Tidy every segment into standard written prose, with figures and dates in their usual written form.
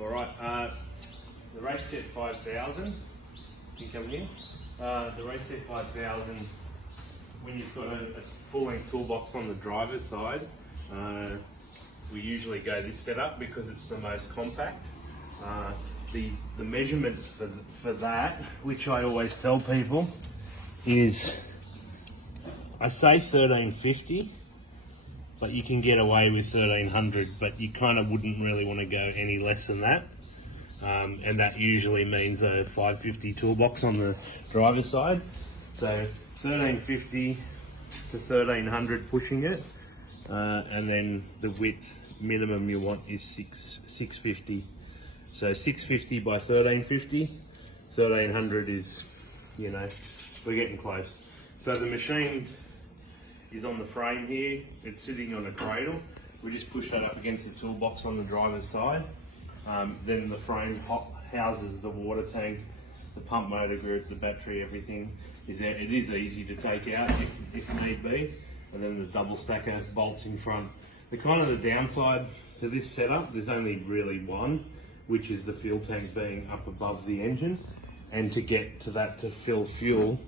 All right, the Racejet 5000, you come here. The Racejet 5000, when you've got a full-length toolbox on the driver's side, we usually go this setup because it's the most compact. The measurements for that, which I always tell people, is I say 1350, but you can get away with 1300, but you kind of wouldn't really want to go any less than that. And that usually means a 550 toolbox on the driver's side. So 1350 to 1300 pushing it, and then the width minimum you want is 650. So 650 by 1350, 1300 is, you know, we're getting close. So the machine is on the frame here, it's sitting on a cradle. We just push that up against the toolbox on the driver's side. Then the frame houses the water tank, the pump motor group, the battery, everything is there. It is easy to take out if need be. And then the double stacker bolts in front. The kind of the downside to this setup, there's only really one, which is the fuel tank being up above the engine. And to get to that to fill fuel,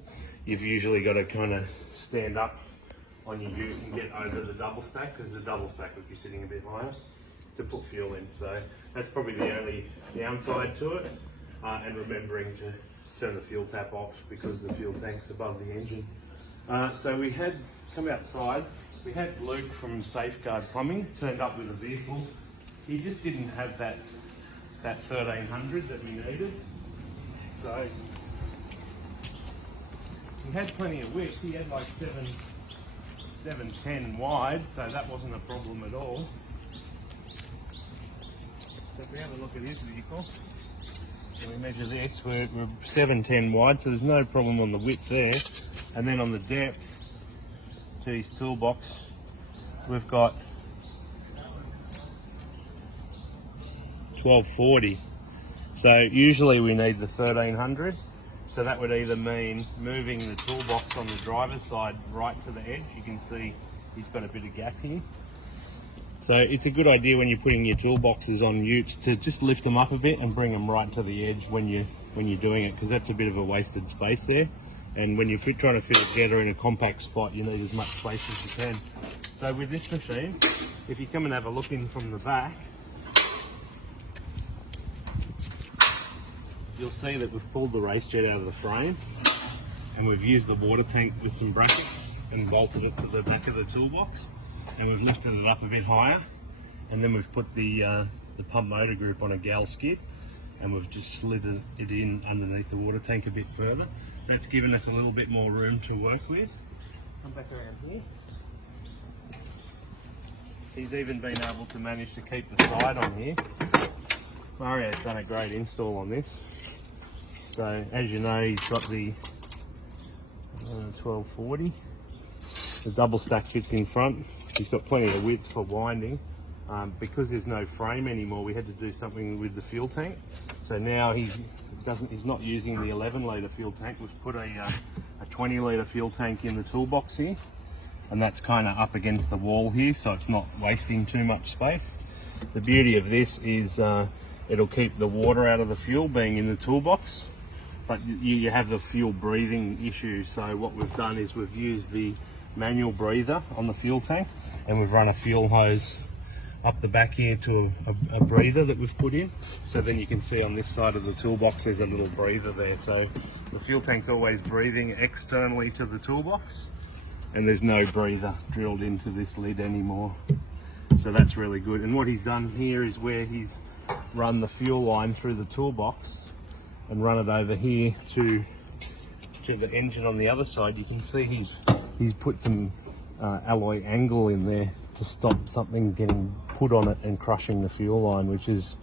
you've usually got to kind of stand up on your ute and get over the double stack, because the double stack would be sitting a bit higher to put fuel in. So that's probably the only downside to it. And remembering to turn the fuel tap off because the fuel tank's above the engine. So we had come outside, we had Luke from Safeguard Plumbing turned up with a vehicle. He just didn't have that 1300 that we needed. So he had plenty of width. He had like 710 wide, so that wasn't a problem at all. So if we have a look at his vehicle, and we measure this, we're 710 wide, so there's no problem on the width there. And then on the depth to his toolbox, we've got 1240. So usually we need the 1300. So that would either mean moving the toolbox on the driver's side right to the edge. You can see he's got a bit of gap here. So it's a good idea when you're putting your toolboxes on utes to just lift them up a bit and bring them right to the edge when you're doing it, because that's a bit of a wasted space there. And when you're trying to fit a jetter in a compact spot, you need as much space as you can. So with this machine, if you come and have a look in from the back, you'll see that we've pulled the Racejet out of the frame and we've used the water tank with some brackets and bolted it to the back of the toolbox, and we've lifted it up a bit higher, and then we've put the pump motor group on a gal skid, and we've just slid it in underneath the water tank a bit further. That's given us a little bit more room to work with. Come back around here. He's even been able to manage to keep the side on here. Mario's done a great install on this. So as you know, he's got the 1240. The double stack fits in front. He's got plenty of width for winding. Because there's no frame anymore, we had to do something with the fuel tank. So now he's not using the 11 litre fuel tank. We've put a 20 litre fuel tank in the toolbox here, and that's kind of up against the wall here, so it's not wasting too much space. The beauty of this is it'll keep the water out of the fuel being in the toolbox, but you have the fuel breathing issue. So what we've done is we've used the manual breather on the fuel tank, and we've run a fuel hose up the back here to a breather that we've put in. So then you can see on this side of the toolbox there's a little breather there. So the fuel tank's always breathing externally to the toolbox, and there's no breather drilled into this lid anymore. So that's really good. And what he's done here is where he's run the fuel line through the toolbox and run it over here to the engine on the other side. You can see he's put some alloy angle in there to stop something getting put on it and crushing the fuel line, which is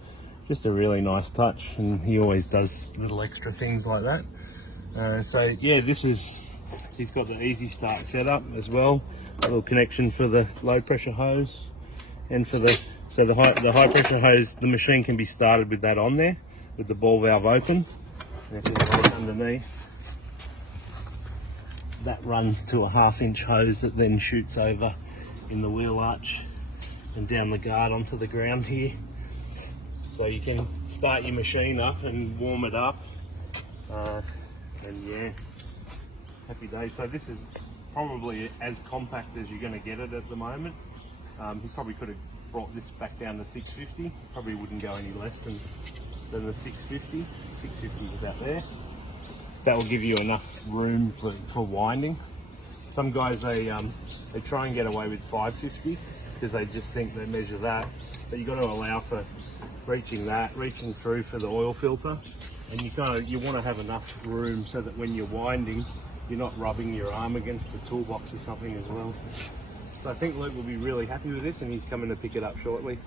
just a really nice touch, and he always does little extra things like that. So yeah, he's got the easy start setup as well, a little connection for the low pressure hose, and for the high pressure hose, the machine can be started with that on there, with the ball valve open. And if you look underneath, that runs to a 1/2 inch hose that then shoots over in the wheel arch and down the guard onto the ground here. So you can start your machine up and warm it up. And yeah, happy days. So this is probably as compact as you're going to get it at the moment. He probably could have brought this back down to 650. Probably wouldn't go any less than the 650. 650 is about there. That will give you enough room for winding. Some guys, they try and get away with 550 because they just think they measure that, but you've got to allow for reaching through for the oil filter, and you want to have enough room so that when you're winding, you're not rubbing your arm against the toolbox or something as well. So I think Luke will be really happy with this, and he's coming to pick it up shortly.